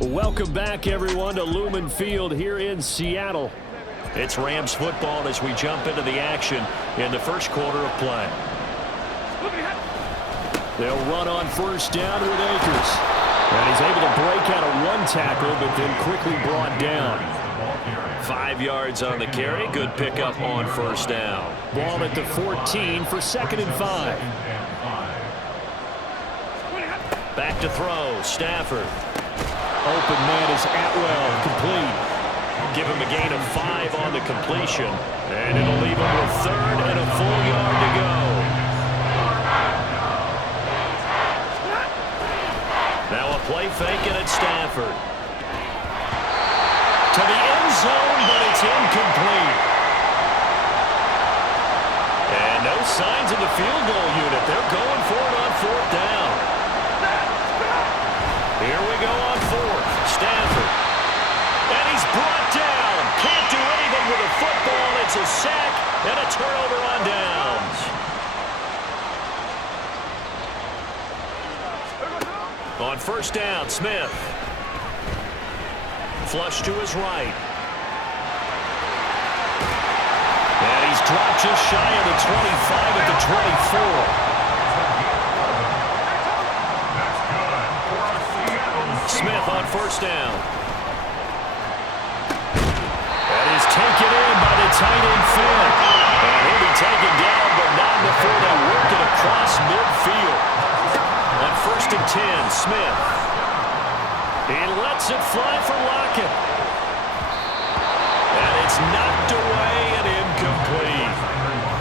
Welcome back, everyone, to Lumen Field here in Seattle. It's Rams football as we jump into the action in the first quarter of play. They'll run on first down with Akers. And he's able to break out of one tackle, but then quickly brought down. 5 yards on the carry. Good pickup on first down. Ball at the 14 for 2nd and 5. Back to throw. Stafford. Open man is Atwell, complete. Give him a gain of 5 on the completion. And it'll leave him with 3rd and a full yard to go. Now a play fake and it's Stafford. To the end zone, but it's incomplete. And no signs of the field goal unit. They're going for it on 4th down. Here we go on 4th. Stafford. And he's brought down. Can't do anything with the football. It's a sack and a turnover on downs. On first down, Smith. Flush to his right. And he's dropped just shy of the 25 at the 24. Smith on first down. And he's taken in by the tight end Finn. And he'll be taken down, but not before they work it across midfield. On 1st and 10, Smith. He lets it fly for Lockett. And it's knocked away and incomplete.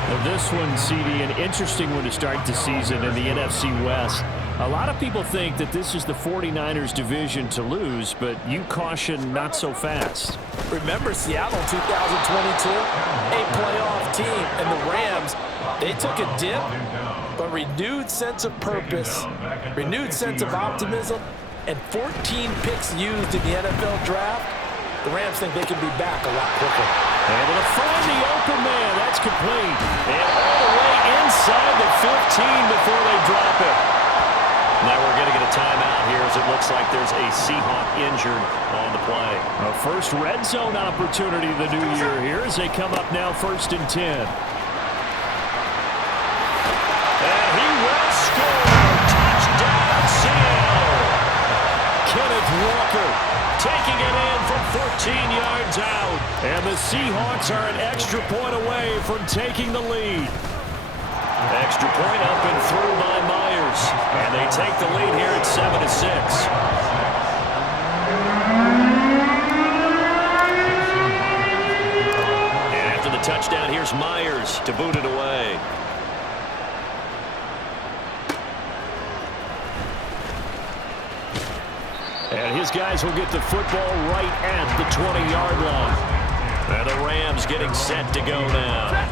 Now this one, CD, an interesting one to start the season in the NFC West. A lot of people think that this is the 49ers division to lose, but you caution not so fast. Remember Seattle 2022? A playoff team, and the Rams, they took a dip, but renewed sense of purpose, renewed sense of optimism, and 14 picks used in the NFL draft. The Rams think they can be back a lot quicker. Able to find the open man. That's complete. And all the way inside the 15 before they drop it. Now we're going to get a timeout here as it looks like there's a Seahawk injured on the play. A first red zone opportunity the new year here as they come up now 1st and 10. And he will score. Touchdown, Seattle. Kenneth Walker taking it in from 14 yards out. And the Seahawks are an extra point away from taking the lead. Extra point up and through by Myers. And they take the lead here at 7-6. And after the touchdown, here's Myers to boot it away. And his guys will get the football right at the 20-yard line. And the Rams getting set to go now.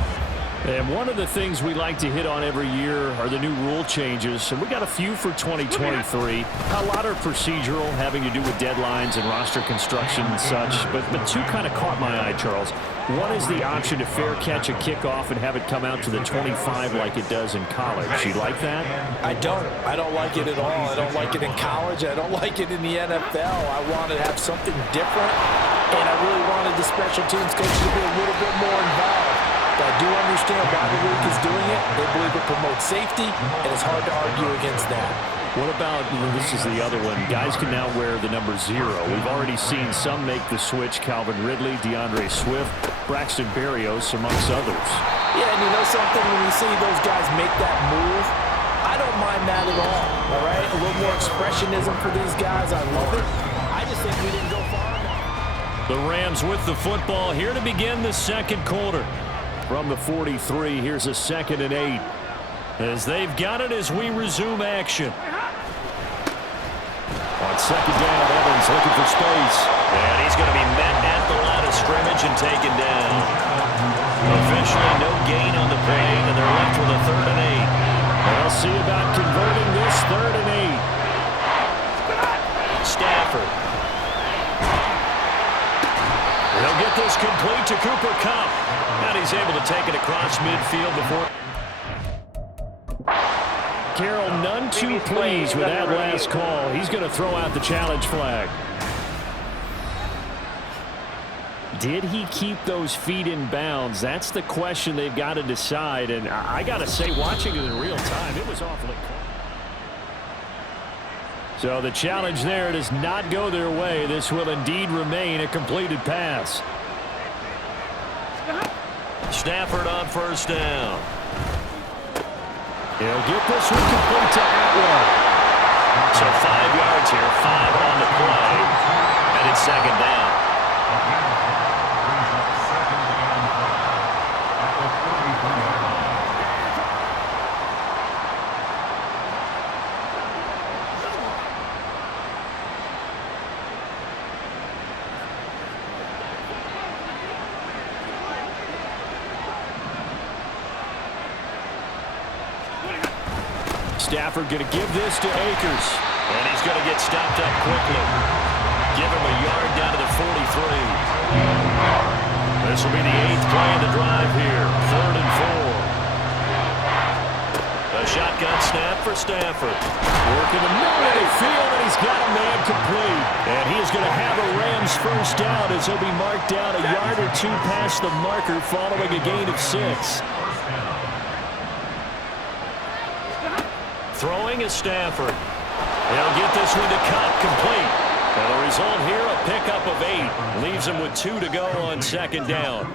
And one of the things we like to hit on every year are the new rule changes. And we got a few for 2023. A lot are procedural, having to do with deadlines and roster construction and such. But two kind of caught my eye, Charles. One is the option to fair catch a kickoff and have it come out to the 25 like it does in college. You like that? I don't like it at all. I don't like it in college. I don't like it in the NFL. I want to have something different. And I really wanted the special teams coach to be a little bit more involved. But I do understand why the league is doing it. They believe it promotes safety, and it's hard to argue against that. What about, this is the other one, guys can now wear the number 0. We've already seen some make the switch, Calvin Ridley, DeAndre Swift, Braxton Berrios, amongst others. Yeah, and you know something, when we see those guys make that move, I don't mind that at all right? A little more expressionism for these guys, I love it. I just think we didn't go far enough. The Rams with the football here to begin the second quarter. From the 43, here's a 2nd and 8. As they've got it as we resume action. On 2nd down, Evans looking for space. And he's going to be met at the line of scrimmage and taken down. Officially no gain on the play, and they're left with a 3rd and 8. We'll see about converting this 3rd and 8. Stafford. He'll get this complete to Cooper Kupp. And he's able to take it across midfield before. Carroll, none too pleased with that last call. He's going to throw out the challenge flag. Did he keep those feet in bounds? That's the question they've got to decide. And I got to say, watching it in real time, it was awfully close. So the challenge there does not go their way. This will indeed remain a completed pass. Stafford on first down. He'll get this one complete to Atwell. So 5 yards here, 5 on the play, and it's second down. Stafford going to give this to Akers. And he's going to get stopped up quickly. Give him a yard down to the 43. This will be the 8th play of the drive here. 3rd and 4. A shotgun snap for Stafford. Working the middle of the field, and he's got a man complete. And he is going to have a Rams first down as he'll be marked down a yard or two past the marker following a gain of 6. Throwing is Stafford. He'll get this one to cut complete. And the result here, a pickup of 8. Leaves him with 2 to go on second down.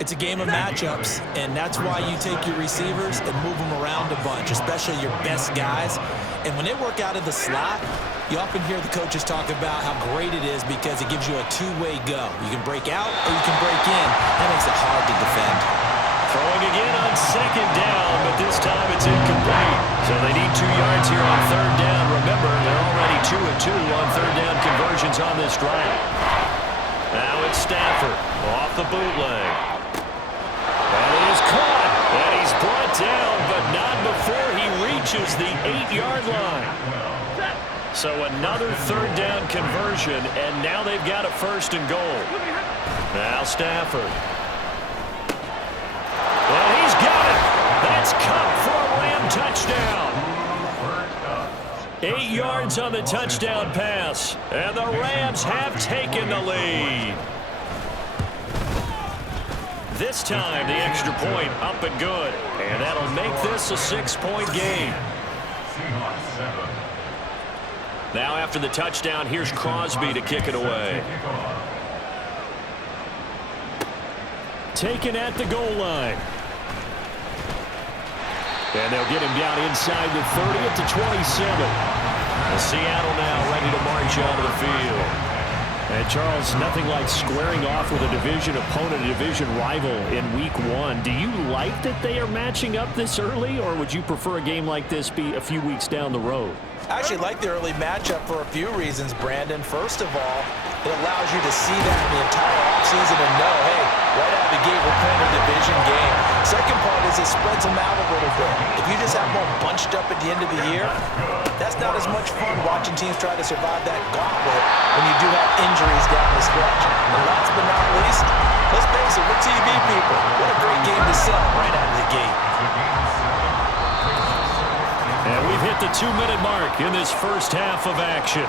It's a game of matchups, and that's why you take your receivers and move them around a bunch, especially your best guys. And when they work out of the slot, you often hear the coaches talk about how great it is because it gives you a two-way go. You can break out or you can break in. That makes it hard to defend. Throwing again on second down, but this time it's incomplete. So they need 2 yards here on third down. Remember, they're already 2 and 2 on third down conversions on this drive. Now it's Stafford off the bootleg. And it is caught. And he's brought down, but not before he reaches the 8-yard line. So another third down conversion, and now they've got a 1st and goal. Now Stafford. And he's got it. That's caught for a Ram touchdown. 8 yards on the touchdown pass, and the Rams have taken the lead. This time, the extra point up and good, and that'll make this a 6-point game. Now after the touchdown, here's Crosby to kick it away. Taken at the goal line. And they'll get him down inside the 30 to 27. And Seattle now ready to march out of the field. And Charles, nothing like squaring off with a division opponent, a division rival in week 1. Do you like that they are matching up this early, or would you prefer a game like this be a few weeks down the road? I actually like the early matchup for a few reasons, Brandon. First of all, it allows you to see that in the entire offseason and know, hey, right out of the gate, we're playing a division game. Second part is it spreads them out a little bit. If you just have them all bunched up at the end of the year, that's not as much fun watching teams try to survive that gauntlet when you do have injuries down the stretch. And last but not least, let's face it, we're TV people. What a great game to sell right out of the gate. And we've hit the 2-minute mark in this first half of action.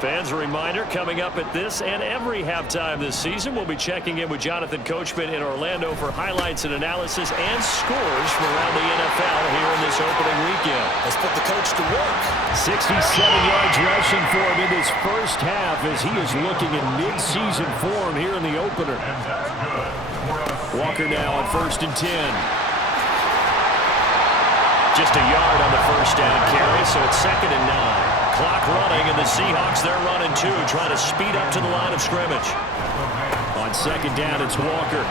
Fans, a reminder, coming up at this and every halftime this season, we'll be checking in with Jonathan Coachman in Orlando for highlights and analysis and scores from around the NFL here in this opening weekend. Let's put the coach to work. 67 yards rushing for him in this first half as he is looking in mid-season form here in the opener. Walker now on 1st and 10. Just a yard on the first down carry, so it's 2nd and 9. Clock running, and the Seahawks, they're running too, trying to speed up to the line of scrimmage. On 2nd down, it's Walker.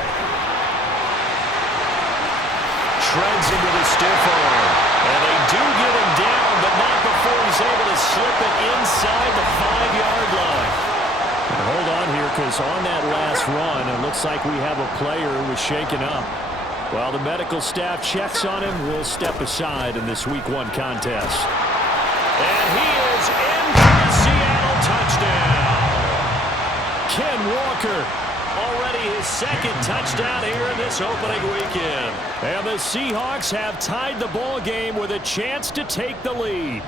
Treads into the stiff arm. And they do get him down, but not before he's able to slip it inside the 5-yard line. Hold on here, because on that last run, it looks like we have a player who was shaken up. While the medical staff checks on him, we'll step aside in this Week 1 contest. And he is in for a Seattle touchdown. Ken Walker, already his second touchdown here in this opening weekend. And the Seahawks have tied the ball game with a chance to take the lead.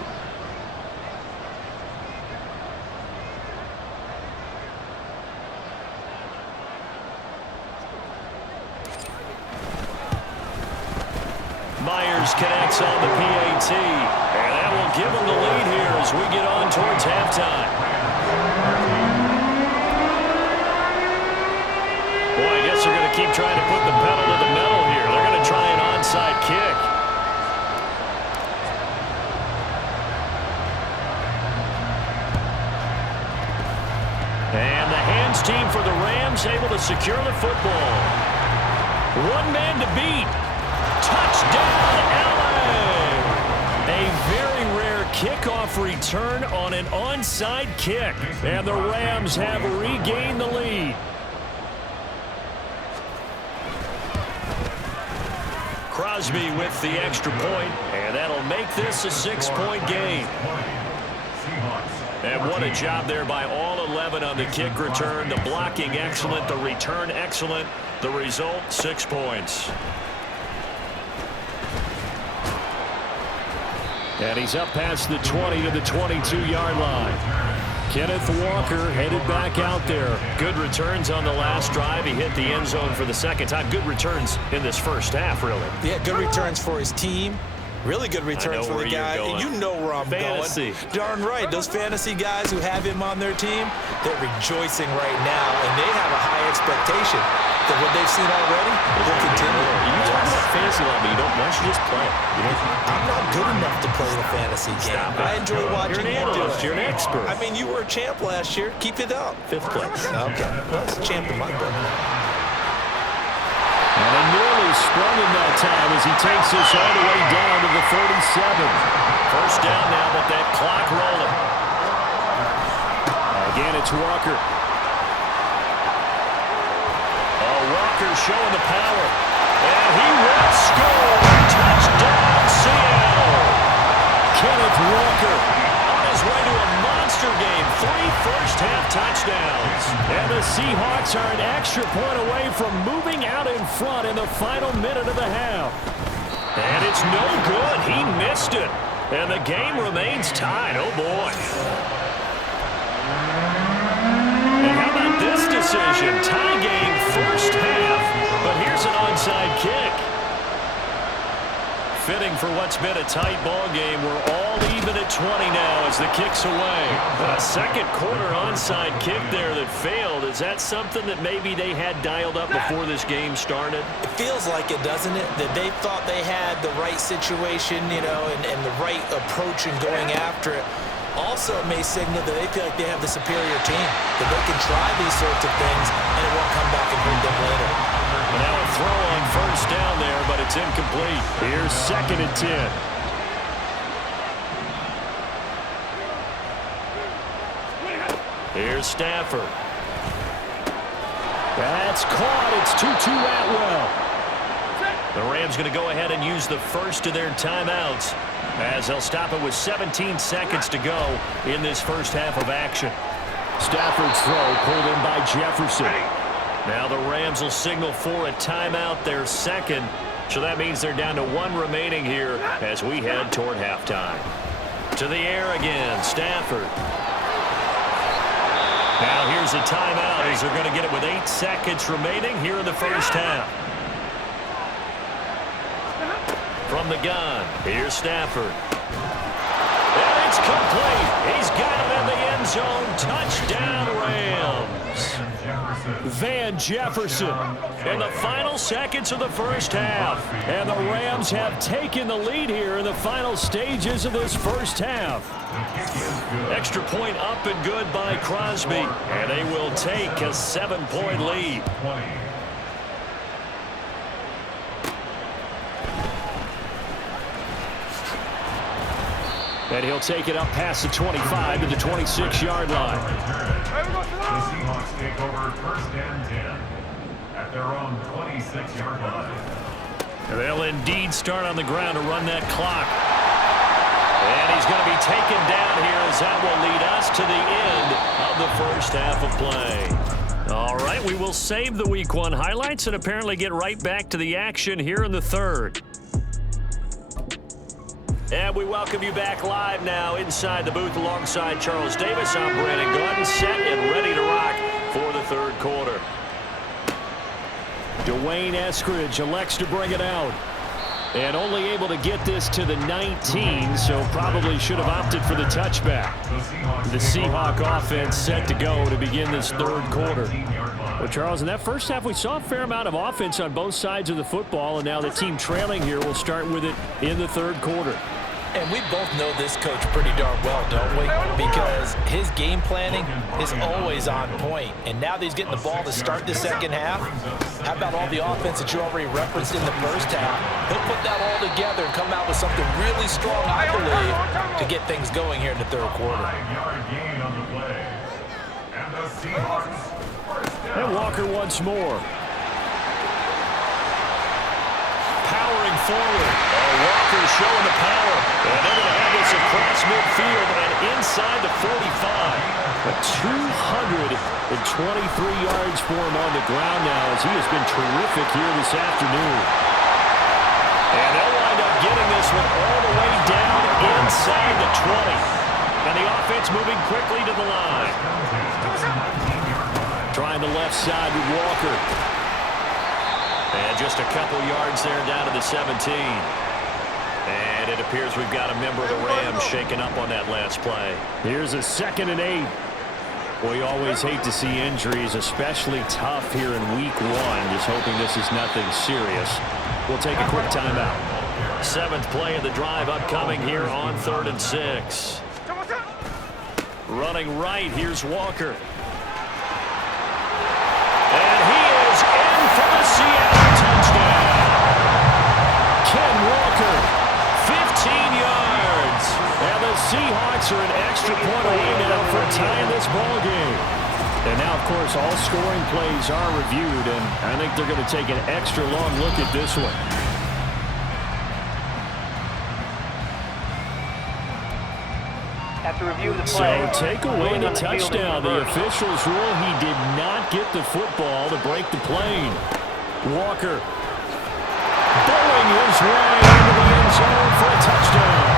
Myers connects on the PAT, and that will give him the lead here as we get on towards halftime. Boy, I guess they're going to keep trying to put the pedal to the metal here. They're going to try an onside kick. And the hands team for the Rams able to secure the football. One man to beat. Touchdown, LA! A very rare kickoff return on an onside kick. And the Rams have regained the lead. Crosby with the extra point, and that'll make this a 6-point game. And what a job there by all 11 on the kick return. The blocking excellent, the return excellent. The result, 6 points. And he's up past the 20 to the 22-yard line. Kenneth Walker headed back out there. Good returns on the last drive. He hit the end zone for the second time. Good returns in this first half, really. Yeah, good returns for his team. Really good returns for the guy. And you know where I'm fantasy. Going. Darn right. Those fantasy guys who have him on their team, they're rejoicing right now, and they have a high expectation that what they've seen already will continue. You talk about fantasy like me. Why don't you just play? I'm not good enough to play the fantasy game. I enjoy watching you do it. You're an expert. I mean, you were a champ last year. Keep it up. 5th place. Okay. Well, that's a champ in my book. And a nearly sprung in that time as he takes this all the way down to the 47. First down now, but that clock rolling. Again, it's Walker. Oh, Walker showing the power. And he will score. Touchdown, Seattle. Kenneth Walker on his way to a monster game. 3 first-half touchdowns. And the Seahawks are an extra point away from moving out in front in the final minute of the half. And it's no good. He missed it. And the game remains tied. Oh, boy. And how about this decision? Tie game first half, but here's an onside kick. Fitting for what's been a tight ball game. We're all even at 20 now as the kick's away. A second quarter onside kick there that failed. Is that something that maybe they had dialed up before this game started? It feels like it, doesn't it? That they thought they had the right situation, you know, and the right approach in going after it. Also, it may signal that they feel like they have the superior team, that they can try these sorts of things, and it won't come back and hurt them later. Now a throw on first down there, but it's incomplete. Here's 2nd and 10. Here's Stafford. That's caught. It's Tutu Atwell. The Rams going to go ahead and use the first of their timeouts as they'll stop it with 17 seconds to go in this first half of action. Stafford's throw pulled in by Jefferson. Now the Rams will signal for a timeout, their second. So that means they're down to 1 remaining here as we head toward halftime. To the air again, Stafford. Now here's a timeout as they're going to get it with 8 seconds remaining here in the first half. From the gun, here's Stafford. And it's complete. He's got it in the end zone. Touchdown, Rams. Van Jefferson in the final seconds of the first half. And the Rams have taken the lead here in the final stages of this first half. Extra point up and good by Crosby. And they will take a 7-point lead. And he'll take it up past the 25 to the 26-yard line. The Seahawks take over 1st and 10 at their own 26-yard line. They'll indeed start on the ground to run that clock. And he's going to be taken down here as that will lead us to the end of the first half of play. All right, we will save the Week 1 highlights and apparently get right back to the action here in the third. And we welcome you back live now inside the booth alongside Charles Davis. I'm Brandon Gordon, set and ready to rock for the third quarter. Dwayne Eskridge elects to bring it out. And only able to get this to the 19, so probably should have opted for the touchback. The Seahawk offense set to go to begin this third quarter. Well, Charles, in that first half, we saw a fair amount of offense on both sides of the football, and now the team trailing here will start with it in the third quarter. And we both know this coach pretty darn well, don't we? Because his game planning is always on point. And now that he's getting the ball to start the second half, how about all the offense that you already referenced in the first half? He'll put that all together and come out with something really strong, I believe, to get things going here in the third quarter. And Walker once more. Powering forward. Walker showing the power. And they're going to have this across midfield and inside the 45. 223 yards for him on the ground now as he has been terrific here this afternoon. And they'll wind up getting this one all the way down inside the 20. And the offense moving quickly to the line. Trying the left side with Walker. And just a couple yards there down to the 17. And it appears we've got a member of the Rams shaken up on that last play. Here's a 2nd and 8. We always hate to see injuries, especially tough here in week 1. Just hoping this is nothing serious. We'll take a quick timeout. 7th play of the drive upcoming here on 3rd and 6. Running right, here's Walker. And he is in for the Seattle touchdown. Ken Walker. 15 yards. And the Seahawks are an extra point away now for tying this ball game. And now, of course, all scoring plays are reviewed, and I think they're going to take an extra long look at this one. After review of the So play, take away the on field is touchdown. The reversed. officials rule he did not get the football to break the plane. Walker bowling his way into the end zone for a touchdown.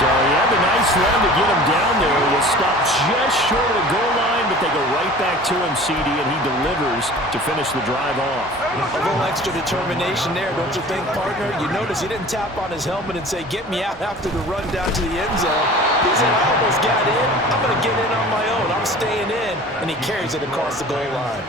So he had the nice run to get him down there. It was stopped just short of the goal line, but they go right back to him, CD, and he delivers to finish the drive off. A little extra determination there, don't you think, partner? You notice he didn't tap on his helmet and say, get me out after the run down to the end zone. He said, I almost got in. I'm going to get in on my own. I'm staying in. And he carries it across the goal line.